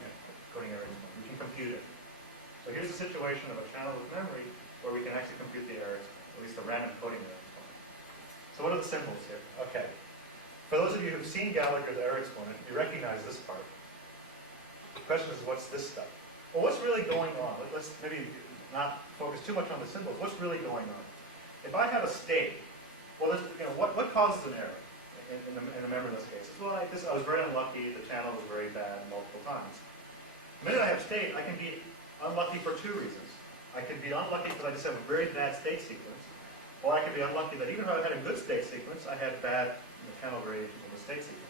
coding error exponent. We can compute it. So here's a situation of a channel with memory where we can actually compute the error exponent, at least the random coding error exponent. So what are the symbols here? Okay. For those of you who've seen Gallagher's error exponent, you recognize this part. The question is, what's this stuff? Well, what's really going on? Let's maybe not focus too much on the symbols. What's really going on? If I have a state, well, what causes an error in the memory in this case? Well, I was very unlucky. The channel was very bad multiple times. The minute I have state, I can be unlucky for two reasons. I can be unlucky because I just have a very bad state sequence, or I can be unlucky that even though I had a good state sequence, I had bad channel variations in the state sequence.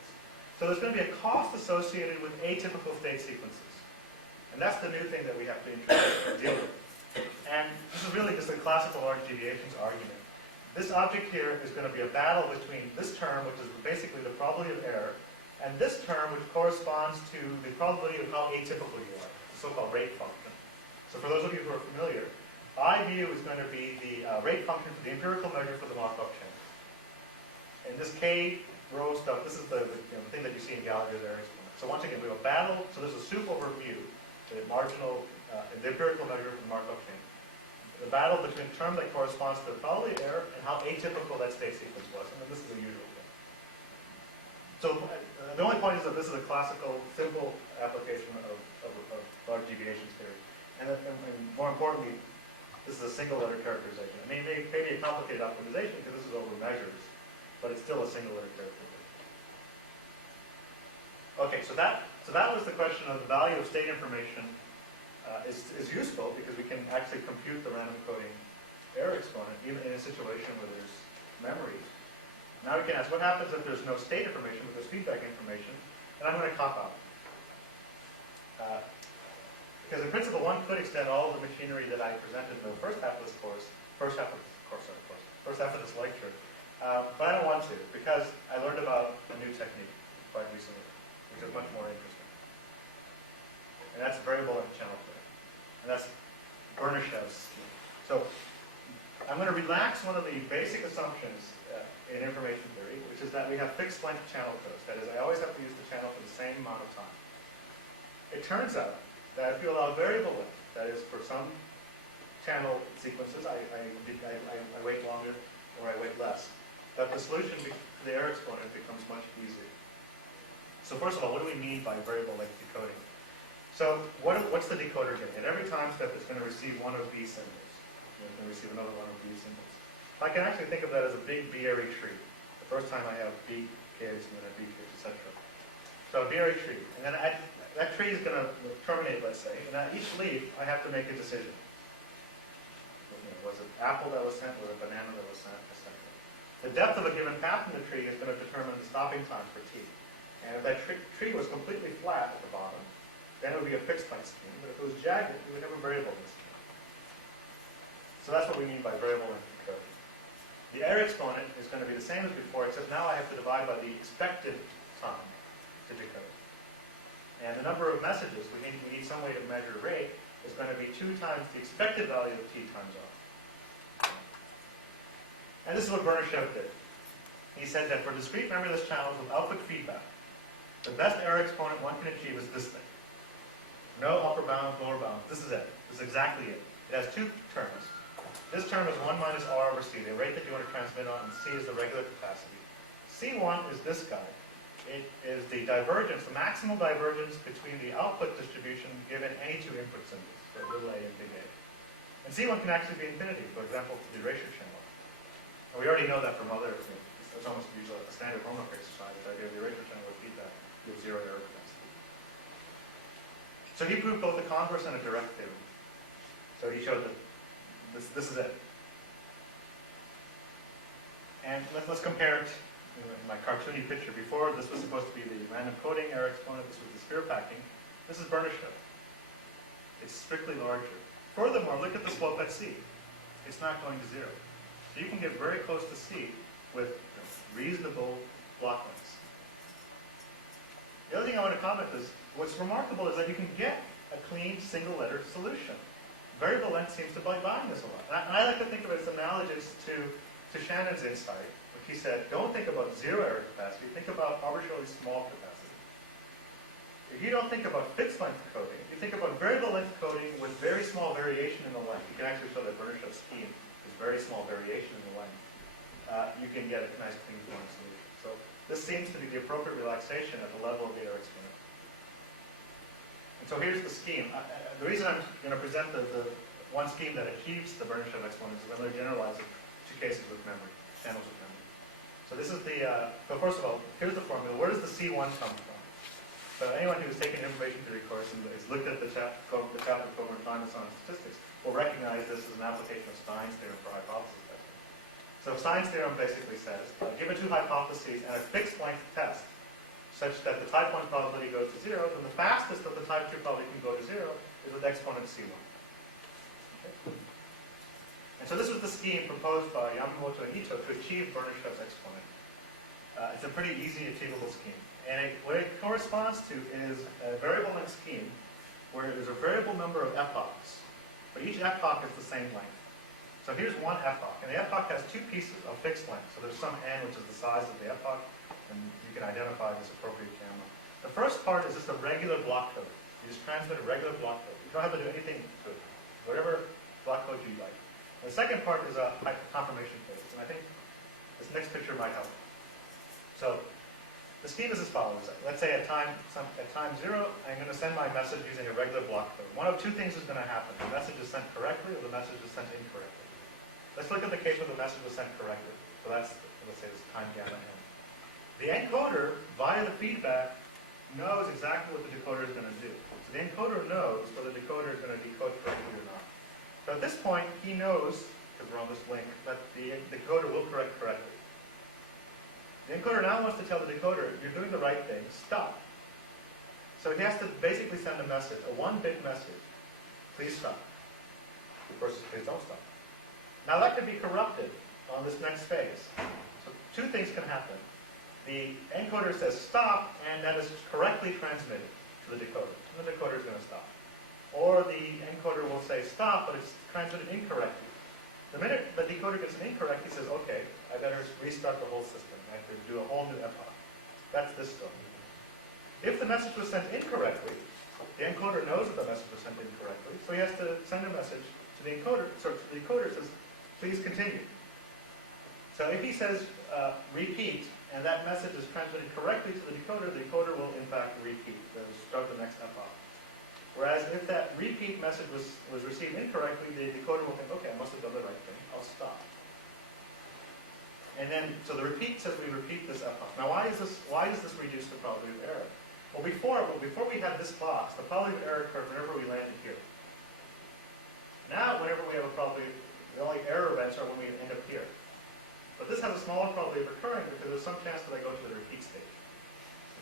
So there's going to be a cost associated with atypical state sequences. And that's the new thing that we have to deal with. And this is really just a classical large deviations argument. This object here is going to be a battle between this term, which is basically the probability of error, and this term, which corresponds to the probability of how atypical you are, the so-called rate function. So for those of you who are familiar, IVU is going to be the rate function for the empirical measure for the Markov chain. In this K row stuff, this is the thing that you see in Gallagher's error exponent. So once again, we have a battle. So there's a soup over mu, the marginal, the empirical measure for the Markov chain. The battle between the term that corresponds to the probability of error and how atypical that state sequence was. And then this is the usual thing. So the only point is that this is a classical, simple application of large deviations theory. And more importantly, this is a single letter characterization. I mean, it may be a complicated optimization because this is over measures, but it's still a single letter characterization. Okay, so that was the question of the value of state information is useful because we can actually compute the random coding error exponent even in a situation where there's memory. Now we can ask what happens if there's no state information but there's feedback information, and I'm going to cop out. Because in principle, one could extend all of the machinery that I presented in the first half of this lecture. But I don't want to, because I learned about a new technique quite recently, which is much more interesting. And that's variable length channel play. And that's Bernashev's scheme. So I'm going to relax one of the basic assumptions in information theory, which is that we have fixed length channel codes. That is, I always have to use the channel for the same amount of time. It turns out that if you allow variable length, that is, for some channel sequences, I wait longer or I wait less, that the solution to the error exponent becomes much easier. So first of all, what do we mean by variable length decoding? So what's the decoder getting? At every time step, it's going to receive one of these symbols. It's going to receive another one of these symbols. I can actually think of that as a big B-ary tree. The first time I have B kids, and then a B kids, etc. So a B-ary tree. And then that tree is going to terminate, let's say, and at each leaf, I have to make a decision. Was it apple that was sent? Was it banana that was sent? Etc. The depth of a given path in the tree is going to determine the stopping time for T. And if that tree was completely flat at the bottom, then it would be a fixed length scheme. But if it was jagged, we would have a variable length scheme. So that's what we mean by variable length decoding. The error exponent is going to be the same as before, except now I have to divide by the expected time to decode. And the number of messages, we need some way to measure rate, is going to be 2 times the expected value of T times R. And this is what Bernashev did. He said that for discrete memoryless channels with output feedback, the best error exponent one can achieve is this thing. No upper bound, lower bound. This is it. This is exactly it. It has 2 terms. This term is 1 minus R over C, the rate that you want to transmit on, and C is the regular capacity. C1 is this guy. It is the divergence, the maximal divergence between the output distribution given any 2 input symbols, so little a and big A. And C1 can actually be infinity, for example, for the erasure channel. And we already know that from other, it's almost usually a standard homework exercise, the idea of the erasure channel with feedback gives 0 error capacity. So he proved both the converse and a direct theorem. So he showed that this is it. And let's compare it in my cartoony picture before. This was supposed to be the random coding error exponent. This was the sphere packing. This is burnish shift. It's strictly larger. Furthermore, look at the slope at C. It's not going to 0. So you can get very close to C with reasonable block lengths. The other thing I want to comment is, what's remarkable is that you can get a clean single-letter solution. Variable length seems to be buying this a lot. And I like to think of it as analogous to Shannon's insight, which he said, don't think about zero error capacity, think about arbitrarily small capacity. If you don't think about fixed length coding, you think about variable length coding with very small variation in the length. You can actually show that Burnishev scheme is very small variation in the length. You can get a nice clean form solution. So this seems to be the appropriate relaxation at the level of the error exponent. And so here's the scheme. The reason I'm going to present the one scheme that achieves the Burnishev exponent is I'm going to generalize it to two cases with memory, channels with memory. So this is the, so first of all, here's the formula. Where does the C1 come from? So anyone who has taken information theory course and has looked at the chapter Comer and Climate Science Statistics will recognize this as an application of Stein's theorem for hypothesis testing. So Stein's theorem basically says, given two hypotheses and a fixed length test, such that the type 1 probability goes to 0, then the fastest that the type 2 probability can go to 0 is with exponent C1. Okay. And so this was the scheme proposed by Yamamoto and Ito to achieve Burnishev's exponent. It's a pretty easy achievable scheme. And what it corresponds to is a variable length scheme where there's a variable number of epochs, but each epoch is the same length. So here's one epoch, and the epoch has two pieces of fixed length. So there's some n, which is the size of the epoch, and you can identify this appropriate gamma. The first part is just a regular block code. You just transmit a regular block code. You don't have to do anything to it. Whatever block code you like. And the second part is a confirmation phase, and I think this next picture might help. So the scheme is as follows. Let's say at time 0, I'm going to send my message using a regular block code. One of two things is going to happen. The message is sent correctly or the message is sent incorrectly. Let's look at the case where the message was sent correctly. So that's, let's say, this time gamma n. The encoder, via the feedback, knows exactly what the decoder is going to do. So the encoder knows whether the decoder is going to decode correctly or not. So at this point, he knows, because we're on this link, that the decoder will correct correctly. The encoder now wants to tell the decoder, you're doing the right thing, stop. So he has to basically send a message, a 1-bit message, please stop, versus please don't stop. Now that could be corrupted on this next phase. So two things can happen. The encoder says stop, and that is correctly transmitted to the decoder. And the decoder is going to stop. Or the encoder will say stop, but it's transmitted incorrectly. The minute the decoder gets an incorrect, he says, okay, I better restart the whole system. I have to do a whole new epoch. That's this story. If the message was sent incorrectly, the encoder knows that the message was sent incorrectly, so he has to send a message to the encoder. So the decoder says, please continue. So if he says repeat, and that message is transmitted correctly to the decoder will in fact repeat. It will start the next epoch. Whereas if that repeat message was received incorrectly, the decoder will think, okay, I must have done the right thing. I'll stop. And then, so the repeat says we repeat this epoch. Now, why does this reduce the probability of error? Well, before we had this box, the probability of error occurred whenever we landed here. Now, whenever we have a probability, the only error events are when we end up here. But this has a smaller probability of occurring because there's some chance that I go to the repeat stage.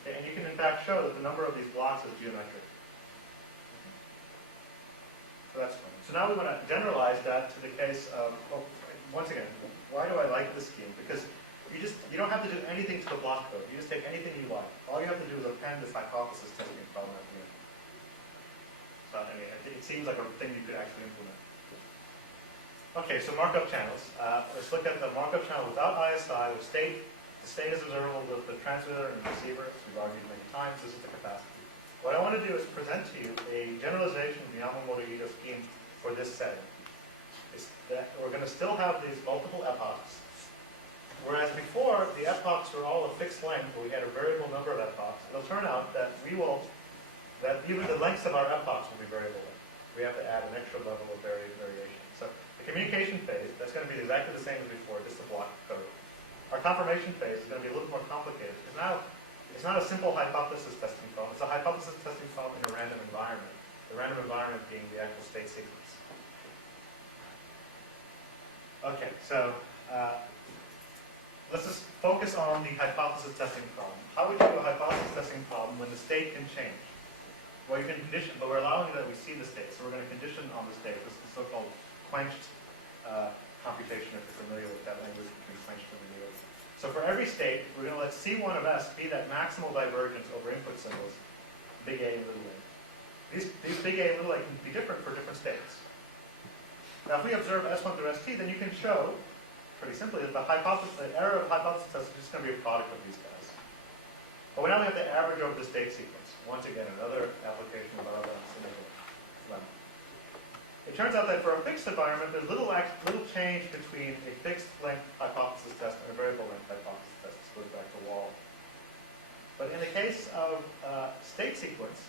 Okay, and you can in fact show that the number of these blocks is geometric. So that's fine. So now we want to generalize that to the case of, once again, why do I like this scheme? Because you don't have to do anything to the block code. You just take anything you like. All you have to do is append this hypothesis testing problem at the end. So I mean, it seems like a thing you could actually implement. Okay, so markup channels. Let's look at the markup channel without ISI, with state. The state is observable with the transmitter and the receiver. As we've argued many times, this is the capacity. What I want to do is present to you a generalization of the Yamamoto-Ito scheme for this setting. Is that we're going to still have these multiple epochs, whereas before the epochs were all a fixed length, where we had a variable number of epochs. It'll turn out that that even the lengths of our epochs will be variable length. We have to add an extra level of variation. So the communication phase, that's going to be exactly the same as before, just a block code. Our confirmation phase is going to be a little more complicated, because now it's not a simple hypothesis testing problem. It's a hypothesis testing problem in a random environment. The random environment being the actual state sequence. Okay, so focus on the hypothesis testing problem. How would you do a hypothesis testing problem when the state can change? Well, you can condition, but we're allowing that we see the state, so we're going to condition on the state. This is the so-called quenched computation, if you're familiar with that language between quenched and renewed. So for every state, we're going to let C1 of S be that maximal divergence over input symbols, big A and little a. These big A and little a can be different for different states. Now, if we observe S1 through ST, then you can show, pretty simply, that the error of the hypothesis test is just going to be a product of these guys. But now we have to average over the state sequence. Once again, another application of our lemma. It turns out that for a fixed environment, there's little change between a fixed length hypothesis test and a variable length hypothesis test. This goes back to Wall. But in the case of state sequence,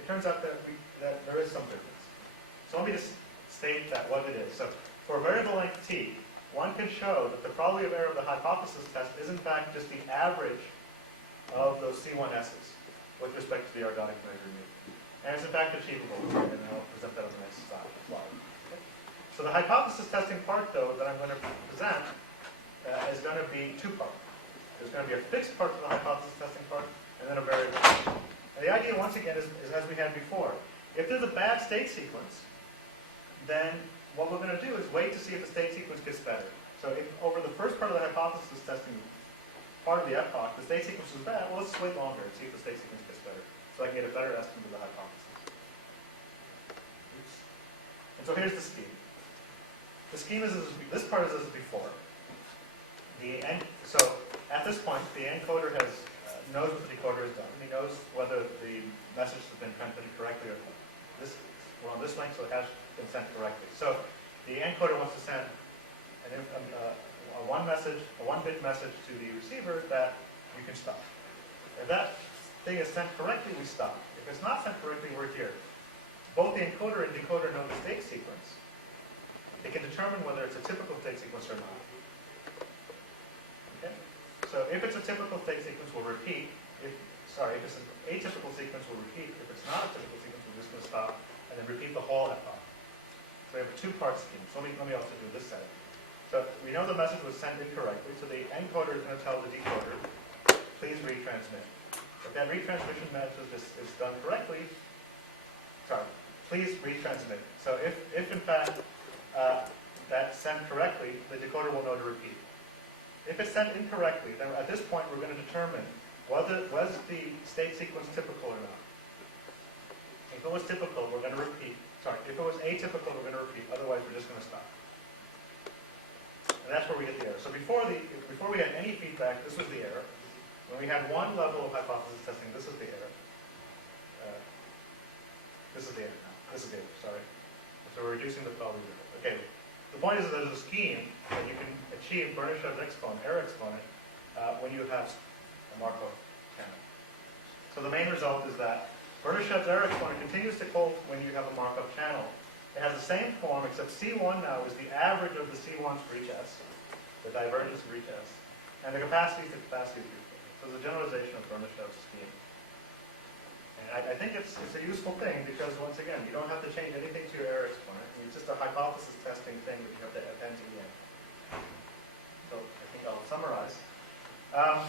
it turns out that there is some difference. So let me just state that what it is. So for a variable length t, one can show that the probability of error of the hypothesis test is in fact just the average of those C1s's with respect to the ergodic measure mu. And it's in fact achievable, and I'll present that on the next slide. Okay. So the hypothesis testing part, though, that I'm going to present is going to be two-part. There's going to be a fixed part for the hypothesis testing part, and then a variable. And the idea, once again, is as we had before. If there's a bad state sequence, then what we're going to do is wait to see if the state sequence gets better. So if over the first part of the hypothesis testing part of the epoch, the state sequence is bad, well, let's wait longer and see if the state sequence gets better, so I can get a better estimate of the hypothesis. Oops. And so here's the scheme. The scheme is this part is as before. So at this point, the encoder knows what the decoder has done. He knows whether the message has been transmitted correctly or not. We're on this link, so it has been sent correctly. So the encoder wants to send a one-bit message to the receiver that you can stop. If that thing is sent correctly, we stop. If it's not sent correctly, we're here. Both the encoder and decoder know the state sequence. They can determine whether it's a typical state sequence or not. Okay? So if it's a typical state sequence, we'll repeat. If it's an atypical sequence, we'll repeat. If it's not a typical sequence, we're just going to stop and then repeat the whole epoch. So we have a two-part scheme. So let me also do this setup. So we know the message was sent incorrectly, so the encoder is going to tell the decoder, please retransmit. If that retransmission message is done correctly, please retransmit. So if in fact that's sent correctly, the decoder will know to repeat. If it's sent incorrectly, then at this point we're going to determine was the state sequence typical or not. If it was typical, we're going to repeat. If it was atypical, we're going to repeat. Otherwise, we're just going to stop. And that's where we get the error. So before we had any feedback, this was the error. When we had one level of hypothesis testing, this is the error. This is the error. This is the error. Sorry. So we're reducing the probability. Okay. The point is that there's a scheme that you can achieve Bernashev's error exponent, when you have a Markov channel. So the main result is that Bernashev's error exponent continues to hold when you have a Markov channel. It has the same form, except C1 now is the average of the C1s for each S, the divergence for each S, and the capacity is the capacity of each. So it's a generalization of Bernashev's scheme. And I think it's a useful thing because, once again, you don't have to change anything to your error exponent. It's just a hypothesis testing thing that you have to append to the end. So I think I'll summarize. I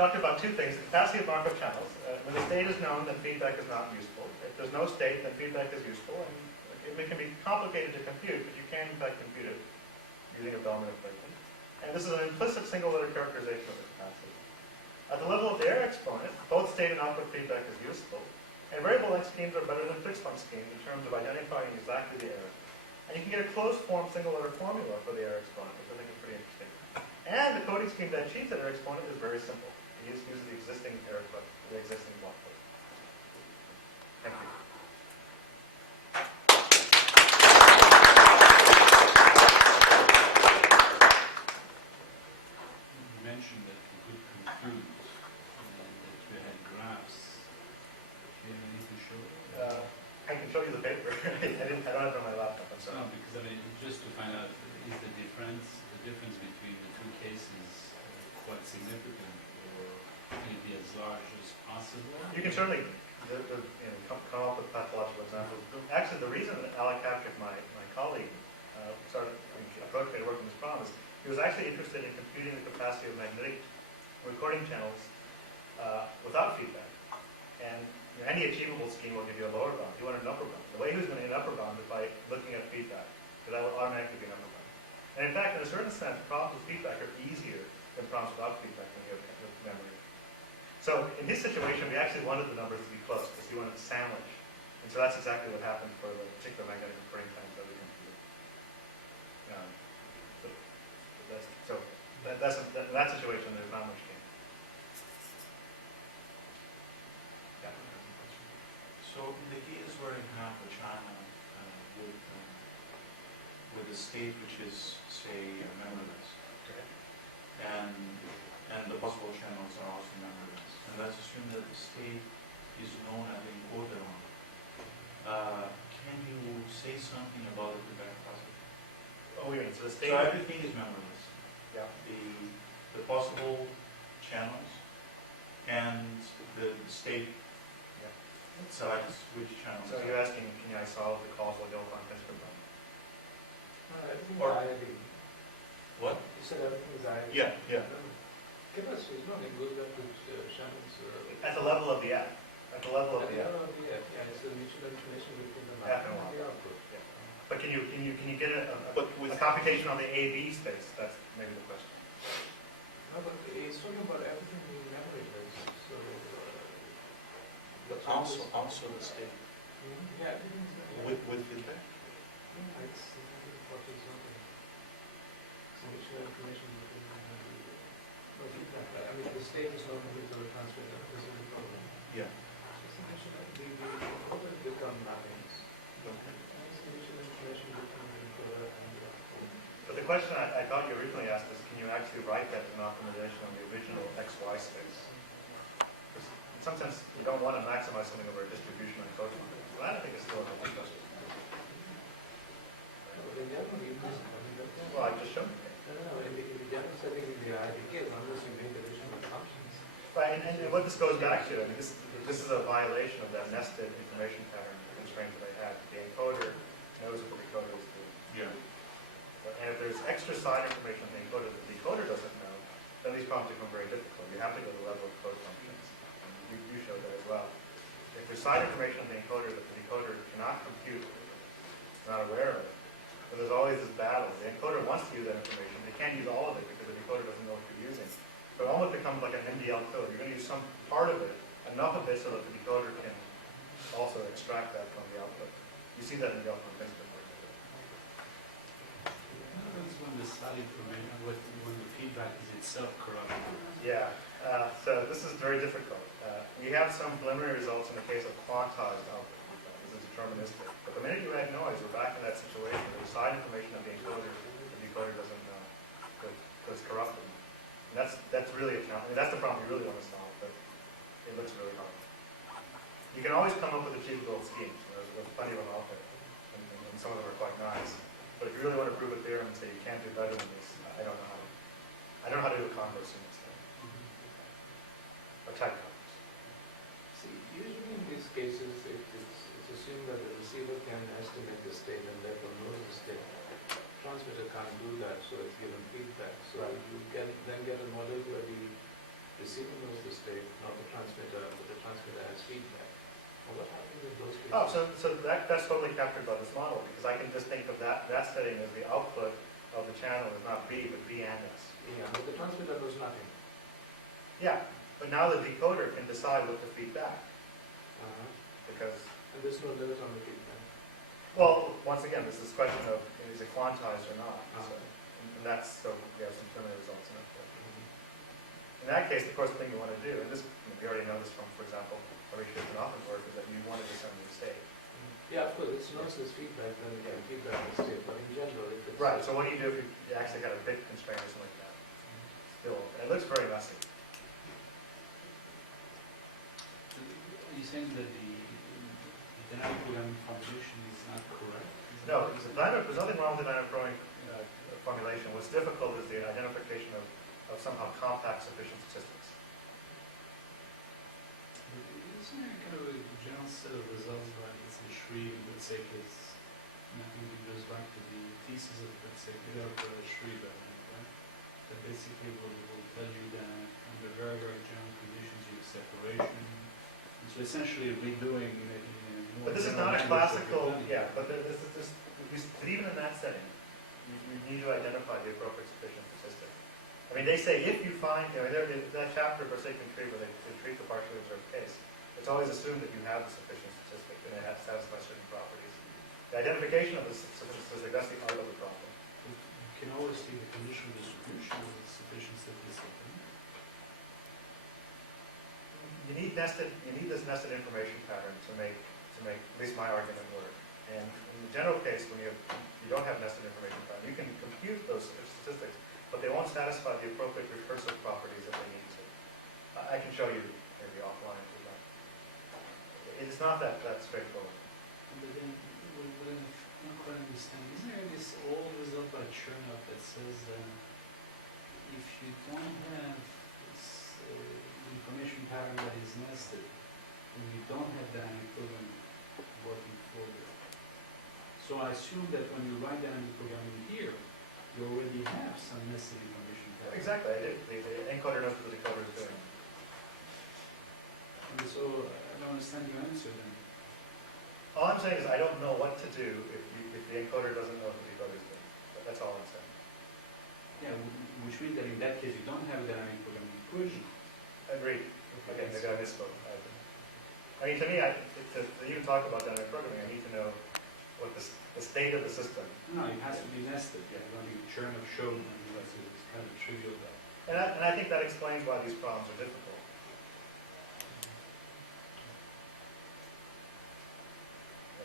talked about two things. The capacity of Markov channels. When the state is known, then feedback is not useful. If there's no state, then feedback is useful. And it can be complicated to compute, but you can, in fact, compute it using a Bellman equation. And this is an implicit single-letter characterization of the capacity. At the level of the error exponent, both state and output feedback is useful. And variable length schemes are better than fixed length schemes in terms of identifying exactly the error. And you can get a closed-form single-letter formula for the error exponent, which I think is pretty interesting. And the coding scheme that achieves that error exponent is very simple. It uses the existing error code, the existing block code. Thank you. You mentioned that you could compute and that you had graphs. Do you have anything to show? I can show you the paper. I don't have it on my laptop. I'm sorry. No, because I mean, just to find out, is the difference between the two cases quite significant, or can it be as large as possible? You can certainly come up with pathological examples. Actually, the reason that Alec Patrick, my colleague, approached me to work on this problem is He was actually interested in computing the capacity of magnetic recording channels without feedback. And any achievable scheme will give you a lower bound. He wanted an upper bound. The way he was going to get an upper bound is by looking at feedback, because that would automatically be an upper bound. And in fact, in a certain sense, problems with feedback are easier than problems without feedback when you have memory. So in his situation, we actually wanted the numbers to be close, because he wanted to sandwich. And so that's exactly what happened for the particular magnetic recording times that we computed. In that situation, there's not much gain. Yeah. So in the case where you have a channel with a state which is, say, memoryless, Okay. and the possible channels are also memoryless, and let's assume that the state is known as the encoder one, can you say something about the feedback process? Oh, wait a minute. So the So state. everything is memoryless. Yeah. The possible channels and the state Yeah. selects which channels. So you're asking, can I solve the causal Hill-Von principle problem? Everything Or- is IID. What? You said everything is IID. Yeah, yeah. Capacity is not, it goes back to channels. At the level of the app. At the level of the app. Yeah, it's the mutual information between the Yeah, map no. and the output. Yeah. But can you get But a with computation on the A-B space? That's maybe the question. No, but it's talking about everything being memory-based, so. The also the state Yeah, everything is memory. with feedback. Yeah, it's what is on the. So mutual information between no feedback. I mean, the state is not going to transmit that. This is the problem. Yeah. So the always become mappings. Okay. But the question I thought you originally asked is, can you actually write that as an optimization on the original XY space? Because in some sense, you don't want to maximize something over a distribution on code functions. So that I think is still a discussion. Well, I just showed you. In the general setting, in the IDK, unless you make additional functions. Right, and what this goes back to, I mean, this is a violation of that nested information pattern constraint that I had. The encoder knows what the decoder is doing. Yeah. And if there's extra side information on the encoder that the decoder doesn't know, then these problems become very difficult. You have to go to the level of code functions. And you showed that as well. If there's side information on the encoder that the decoder cannot compute, is not aware of it, then there's always this battle. The encoder wants to use that information, but it can't use all of it because the decoder doesn't know what you're using. So it almost becomes like an MDL code. You're going to use some part of it, enough of it so that the decoder can also extract that from the output. You see that in the output principle. Happens when the side information, when the feedback is itself corrupt. Yeah, so this is very difficult. We have some preliminary results in the case of quantized output feedback. This is deterministic. But the minute you add noise, we're back in that situation where the side information of the decoder doesn't know, because it's corrupted. And that's really a challenge. I mean, that's the problem we really want to solve, but it looks really hard. You can always come up with achievable schemes. There's plenty of them out there, and some of them are quite nice. But if you really want to prove a theorem and say you can't do better than this, I don't know how to. I don't know how to do a converse in this thing. A type converse. See, usually in these cases, it's assumed that the receiver can estimate the state and therefore knows the state. Transmitter can't do that, so it's given feedback. So you can then get a model where the receiver knows the state, not the transmitter, but the transmitter has feedback. Well, what happens in those cases? Oh, so that's totally captured by this model, because I can just think of that setting as the output of the channel is not B, but B and S. Yeah, but the transmitter knows nothing. Yeah, but now the decoder can decide what to feed back, because, And there's no limit on the feedback. well, once again, this is a question of is it quantized or not. So, and that's, so we have some preliminary results in it. In that case, the course thing you want to do, and this, we already know this from, for example, how ratios can often work, is that you want to determine the state. Yeah, of course, it's knows this feedback, then you can feedback the state, but in general, if it's... Right, so what do you do if you actually got a bit constraint or something like that? Still, it looks very messy. Are you saying that the dynamic programming formulation is not correct? No, there's nothing wrong with the dynamic programming formulation. What's difficult is the identification of somehow compact sufficient statistics. Isn't there kind of a general set of results by, let's say, Shreve and Bitsek is, I think it goes back to the thesis of Bitsek, Shreve, I think, right? that basically will tell you that under very, very general conditions you have separation. And so essentially redoing in a more But this is general not a language classical, what we've done. yeah, but but even in that setting, you need to identify the appropriate sufficient statistic. I mean, they say if you find, that chapter of Forsaken Tree where they treat the partially observed case, it's always assumed that you have the sufficient statistic and it has to satisfy certain properties. The identification of the sufficient statistic, that's the art of the problem. You can always see the conditional distribution with sufficient statistic. You need this nested information pattern to make at least my argument work. And in the general case, when you don't have nested information pattern, you can compute those statistics, but they won't satisfy the appropriate recursive properties that they need to. I can show you maybe offline if you like. It's not that straightforward. But then, what I'm not quite understand, isn't there this old result by Chernoff that says if you don't have this information pattern that is nested, and you don't have dynamic programming working for you. So I assume that when you write dynamic programming here, you already have some nested information pattern. Exactly. The encoder knows what the decoder is doing. And so I don't understand your answer then. All I'm saying is I don't know what to do if the encoder doesn't know what the decoder is doing. That's all I'm saying. Yeah, which means that in that case you don't have a dynamic programming equation. Agreed. Okay, so- maybe I misspoke. I mean, to me, to even talk about dynamic programming, I need to know what the state of the system. No, it has to be nested. Yeah, running Chernoff showed, and it's kind of trivial that. And I think that explains why these problems are difficult.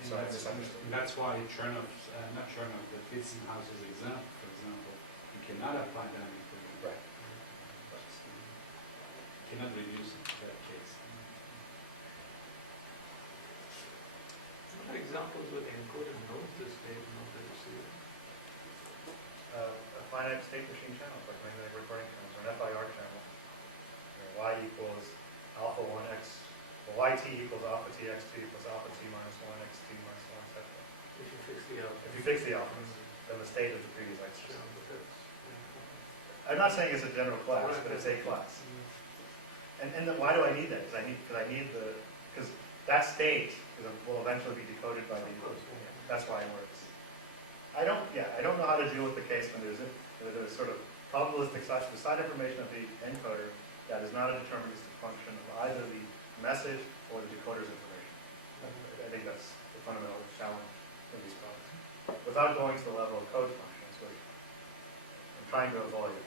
So I misunderstood. And that's why Chernoff's, not Chernoff, but Witzenhauser's example, for example, you cannot apply dynamic programming. Right. You cannot reduce it to that case. What are examples where the encoder knows the state, not the receiver? A finite state machine channel, like magnetic recording channels, or an FIR channel. Y equals alpha 1x, well, yt equals alpha t x t equals alpha t minus 1 x t minus 1, etc. If you fix the alpha. If you fix the alphas, then the state of the previous x. Yeah, but that's, yeah. I'm not saying it's a general class, but it's a class. And then why do I need that? Because that state will eventually be decoded by the. That's why it works. I don't know how to deal with the case when there's a sort of probabilistic side information of the encoder that is not a deterministic function of either the message or the decoder's information. I think that's the fundamental challenge of these problems. Without going to the level of code functions, which I'm trying to avoid.